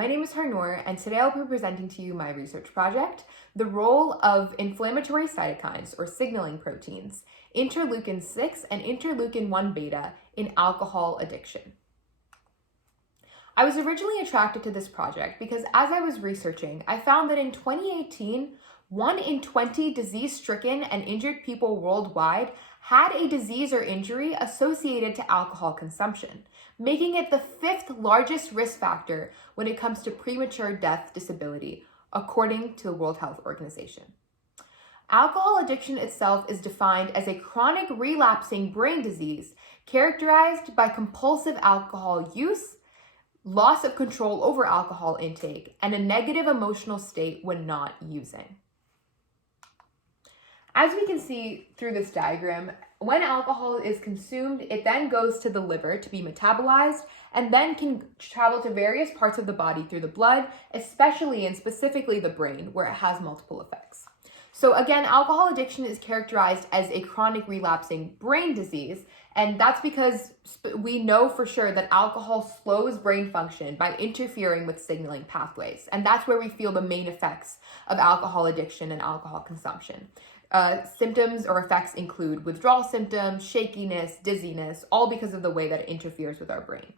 my name is Harnoor, and today I'll be presenting to you my research project, the role of inflammatory cytokines, or signaling proteins, interleukin-6 and interleukin-1 beta in alcohol addiction. I was originally attracted to this project because as I was researching, I found that in 2018, 1 in 20 disease-stricken and injured people worldwide had a disease or injury associated to alcohol consumption, making it the 5th largest risk factor when it comes to premature death disability, according to the World Health Organization. Alcohol addiction itself is defined as a chronic relapsing brain disease characterized by compulsive alcohol use, loss of control over alcohol intake, and a negative emotional state when not using. As we can see through this diagram, when alcohol is consumed, it then goes to the liver to be metabolized and then can travel to various parts of the body through the blood, especially and specifically the brain, where it has multiple effects. So again, alcohol addiction is characterized as a chronic relapsing brain disease, and that's because we know for sure that alcohol slows brain function by interfering with signaling pathways, and that's where we feel the main effects of alcohol addiction and alcohol consumption. Symptoms or effects include withdrawal symptoms, shakiness, dizziness, all because of the way that it interferes with our brain.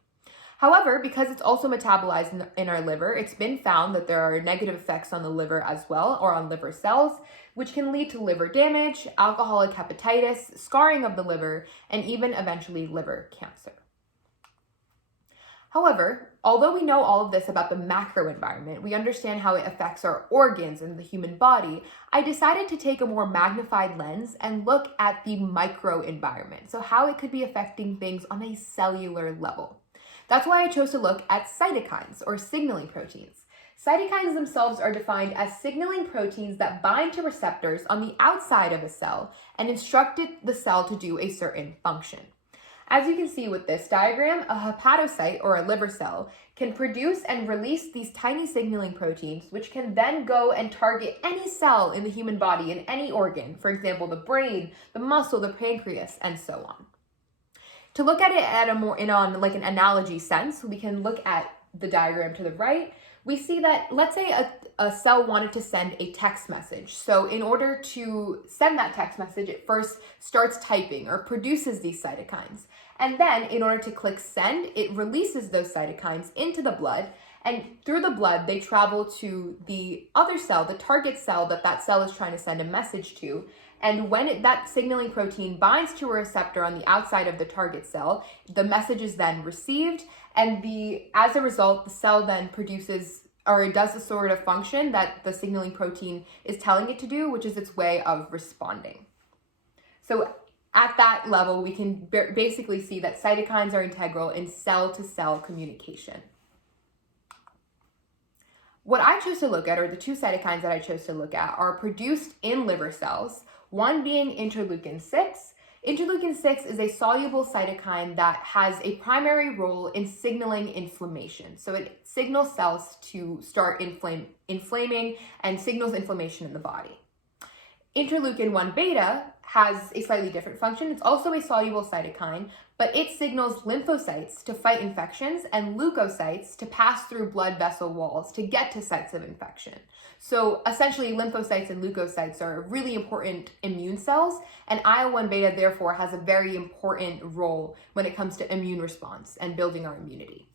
However, because it's also metabolized in our liver, it's been found that there are negative effects on the liver as well, or on liver cells, which can lead to liver damage, alcoholic hepatitis, scarring of the liver, and even eventually liver cancer. However, although we know all of this about the macro environment, we understand how it affects our organs and the human body, I decided to take a more magnified lens and look at the micro environment, so how it could be affecting things on a cellular level. That's why I chose to look at cytokines, or signaling proteins. Cytokines themselves are defined as signaling proteins that bind to receptors on the outside of a cell and instruct the cell to do a certain function. As you can see with this diagram, a hepatocyte, or a liver cell, can produce and release these tiny signaling proteins, which can then go and target any cell in the human body in any organ, for example, the brain, the muscle, the pancreas, and so on. To look at it at an analogy sense, we can look at the diagram to the right. We see that, let's say a cell wanted to send a text message. So in order to send that text message, it first starts typing or produces these cytokines. And then in order to click send, it releases those cytokines into the blood. And through the blood, they travel to the other cell, the target cell that cell is trying to send a message to. And when that signaling protein binds to a receptor on the outside of the target cell, the message is then received, and as a result, the cell then produces or does the sort of function that the signaling protein is telling it to do, which is its way of responding. So at that level, we can basically see that cytokines are integral in cell-to-cell communication. What I chose to look at, or the two cytokines that I chose to look at, are produced in liver cells, one being interleukin-6. Interleukin-6 is a soluble cytokine that has a primary role in signaling inflammation. So it signals cells to start inflaming and signals inflammation in the body. Interleukin-1 beta has a slightly different function. It's also a soluble cytokine, but it signals lymphocytes to fight infections and leukocytes to pass through blood vessel walls to get to sites of infection. So essentially, lymphocytes and leukocytes are really important immune cells, and IL-1 beta therefore has a very important role when it comes to immune response and building our immunity.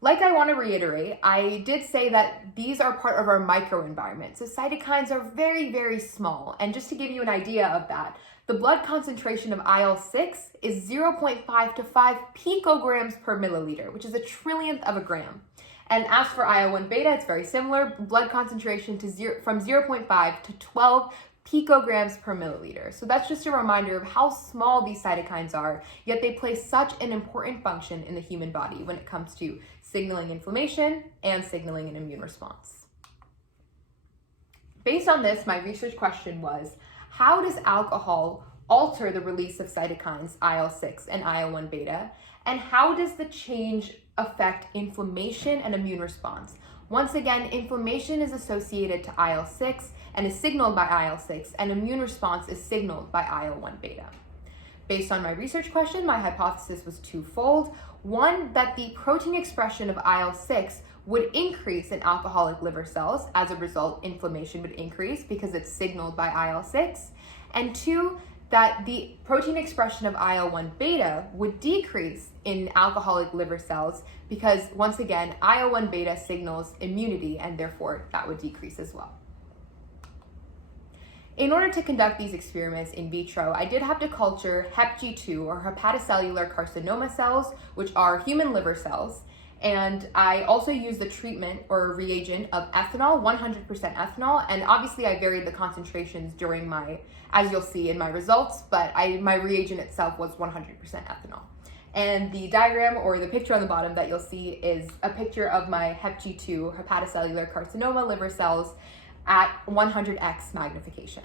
Like I want to reiterate, I did say that these are part of our microenvironment. So cytokines are very, very small. And just to give you an idea of that, the blood concentration of IL-6 is 0.5 to 5 picograms per milliliter, which is a trillionth of a gram. And as for IL-1 beta, it's very similar, blood concentration from 0.5 to 12 picograms per milliliter. So that's just a reminder of how small these cytokines are, yet they play such an important function in the human body when it comes to signaling inflammation and signaling an immune response. Based on this, my research question was, how does alcohol alter the release of cytokines IL-6 and IL-1 beta? And how does the change affect inflammation and immune response? Once again, inflammation is associated to IL-6 and is signaled by IL-6, and immune response is signaled by IL-1 beta. Based on my research question, my hypothesis was twofold. One, that the protein expression of IL-6 would increase in alcoholic liver cells. As a result, inflammation would increase because it's signaled by IL-6. And 2, that the protein expression of IL-1 beta would decrease in alcoholic liver cells because, once again, IL-1 beta signals immunity, and therefore that would decrease as well. In order to conduct these experiments in vitro, I did have to culture HepG2, or hepatocellular carcinoma cells, which are human liver cells. And I also used the treatment or reagent of ethanol, 100% ethanol. And obviously I varied the concentrations during as you'll see in my results, but my reagent itself was 100% ethanol. And the diagram or the picture on the bottom that you'll see is a picture of my HepG2, hepatocellular carcinoma liver cells at 100x magnification.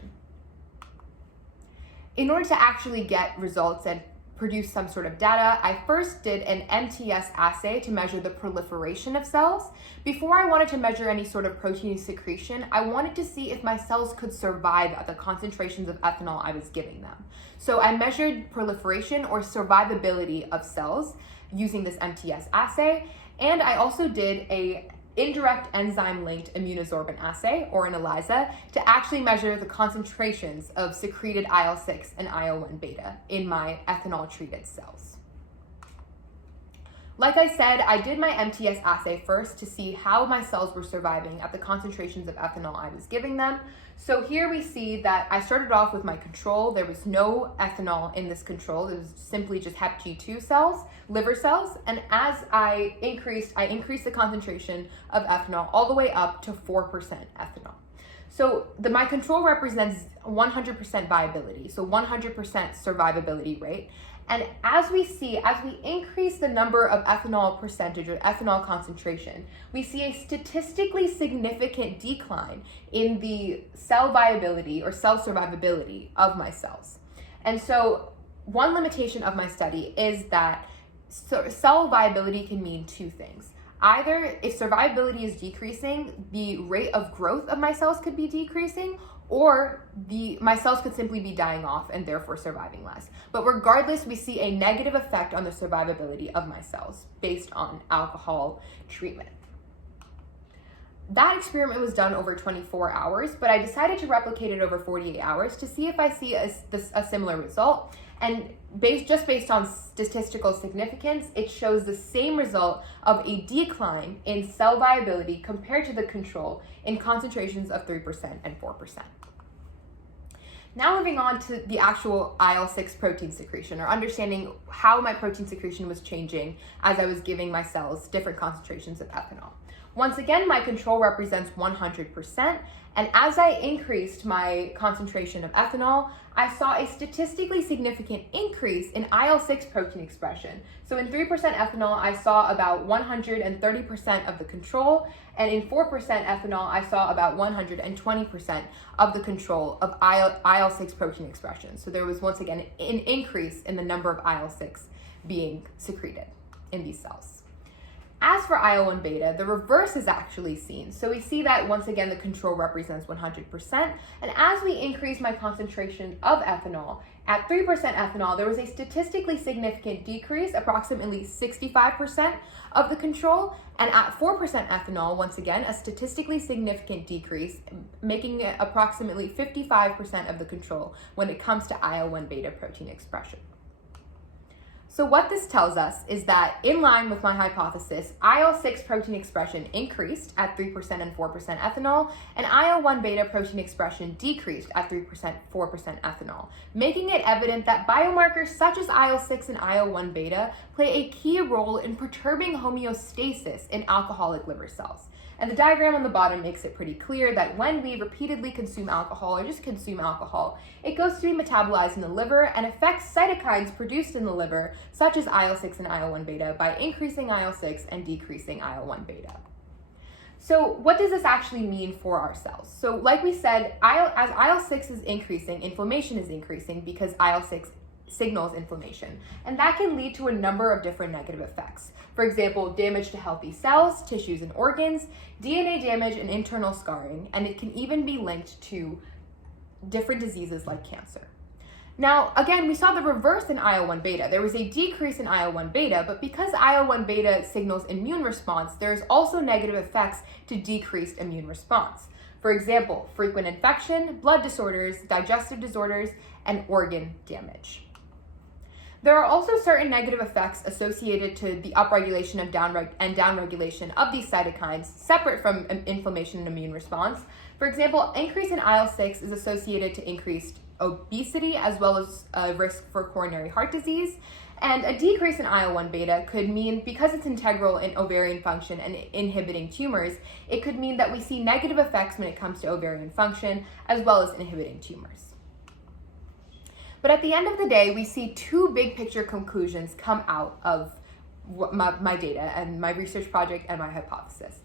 In order to actually get results and produce some sort of data, I first did an MTS assay to measure the proliferation of cells. Before I wanted to measure any sort of protein secretion, I wanted to see if my cells could survive at the concentrations of ethanol I was giving them. So I measured proliferation or survivability of cells using this MTS assay, and I also did a indirect enzyme-linked immunosorbent assay, or an ELISA, to actually measure the concentrations of secreted IL-6 and IL-1 beta in my ethanol-treated cells. Like I said, I did my MTS assay first to see how my cells were surviving at the concentrations of ethanol I was giving them. So here we see that I started off with my control. There was no ethanol in this control. It was simply just HepG2 cells, liver cells. And as I increased the concentration of ethanol all the way up to 4% ethanol. So my control represents 100% viability, so 100% survivability rate. And as we increase the number of ethanol percentage or ethanol concentration, we see a statistically significant decline in the cell viability or cell survivability of my cells. And so one limitation of my study is that cell viability can mean two things. Either if survivability is decreasing, the rate of growth of my cells could be decreasing, or my cells could simply be dying off and therefore surviving less. But regardless, we see a negative effect on the survivability of my cells based on alcohol treatment. That experiment was done over 24 hours, but I decided to replicate it over 48 hours to see if I see a similar result. And based on statistical significance, it shows the same result of a decline in cell viability compared to the control in concentrations of 3% and 4%. Now moving on to the actual IL-6 protein secretion, or understanding how my protein secretion was changing as I was giving my cells different concentrations of ethanol. Once again, my control represents 100%, and as I increased my concentration of ethanol, I saw a statistically significant increase in IL-6 protein expression. So in 3% ethanol, I saw about 130% of the control, and in 4% ethanol, I saw about 120% of the control of IL-6 protein expression. So there was once again an increase in the number of IL-6 being secreted in these cells. As for IL-1 beta, the reverse is actually seen. So we see that once again, the control represents 100%. And as we increase my concentration of ethanol, at 3% ethanol, there was a statistically significant decrease, approximately 65% of the control. And at 4% ethanol, once again, a statistically significant decrease, making it approximately 55% of the control when it comes to IL-1 beta protein expression. So what this tells us is that, in line with my hypothesis, IL-6 protein expression increased at 3% and 4% ethanol, and IL-1 beta protein expression decreased at 3%, 4% ethanol, making it evident that biomarkers such as IL-6 and IL-1 beta play a key role in perturbing homeostasis in alcoholic liver cells. And the diagram on the bottom makes it pretty clear that when we repeatedly consume alcohol or just consume alcohol, it goes to be metabolized in the liver and affects cytokines produced in the liver, such as IL-6 and IL-1 beta, by increasing IL-6 and decreasing IL-1 beta. So what does this actually mean for our cells? So like we said, as IL-6 is increasing, inflammation is increasing because IL-6 signals inflammation, and that can lead to a number of different negative effects. For example, damage to healthy cells, tissues, and organs, DNA damage, and internal scarring, and it can even be linked to different diseases like cancer. Now, again, we saw the reverse in IL-1 beta. There was a decrease in IL-1 beta, but because IL-1 beta signals immune response, there's also negative effects to decreased immune response. For example, frequent infection, blood disorders, digestive disorders, and organ damage. There are also certain negative effects associated to the upregulation and downregulation of these cytokines, separate from inflammation and immune response. For example, increase in IL-6 is associated to increased obesity as well as a risk for coronary heart disease. And a decrease in IL-1 beta could mean, because it's integral in ovarian function and inhibiting tumors, it could mean that we see negative effects when it comes to ovarian function as well as inhibiting tumors. But at the end of the day, we see two big picture conclusions come out of my data and my research project and my hypothesis.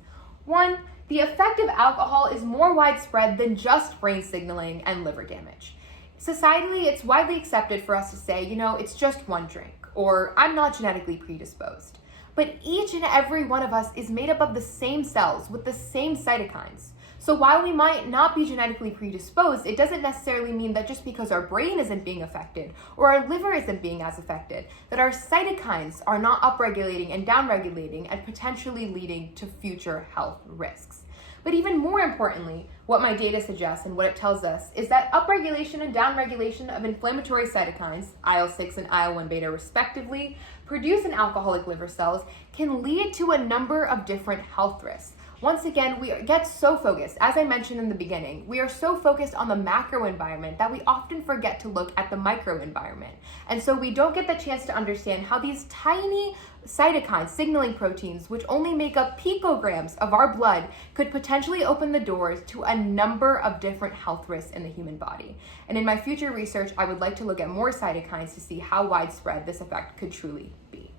One, the effect of alcohol is more widespread than just brain signaling and liver damage. Societally, it's widely accepted for us to say, it's just one drink, or I'm not genetically predisposed. But each and every one of us is made up of the same cells with the same cytokines. So while we might not be genetically predisposed, it doesn't necessarily mean that just because our brain isn't being affected or our liver isn't being as affected, that our cytokines are not upregulating and downregulating and potentially leading to future health risks. But even more importantly, what my data suggests and what it tells us is that upregulation and downregulation of inflammatory cytokines, IL-6 and IL-1 beta respectively, produced in alcoholic liver cells can lead to a number of different health risks. Once again, we get so focused, as I mentioned in the beginning, we are so focused on the macro environment that we often forget to look at the micro environment. And so we don't get the chance to understand how these tiny cytokines, signaling proteins, which only make up picograms of our blood, could potentially open the doors to a number of different health risks in the human body. And in my future research, I would like to look at more cytokines to see how widespread this effect could truly be.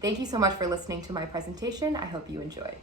Thank you so much for listening to my presentation. I hope you enjoyed.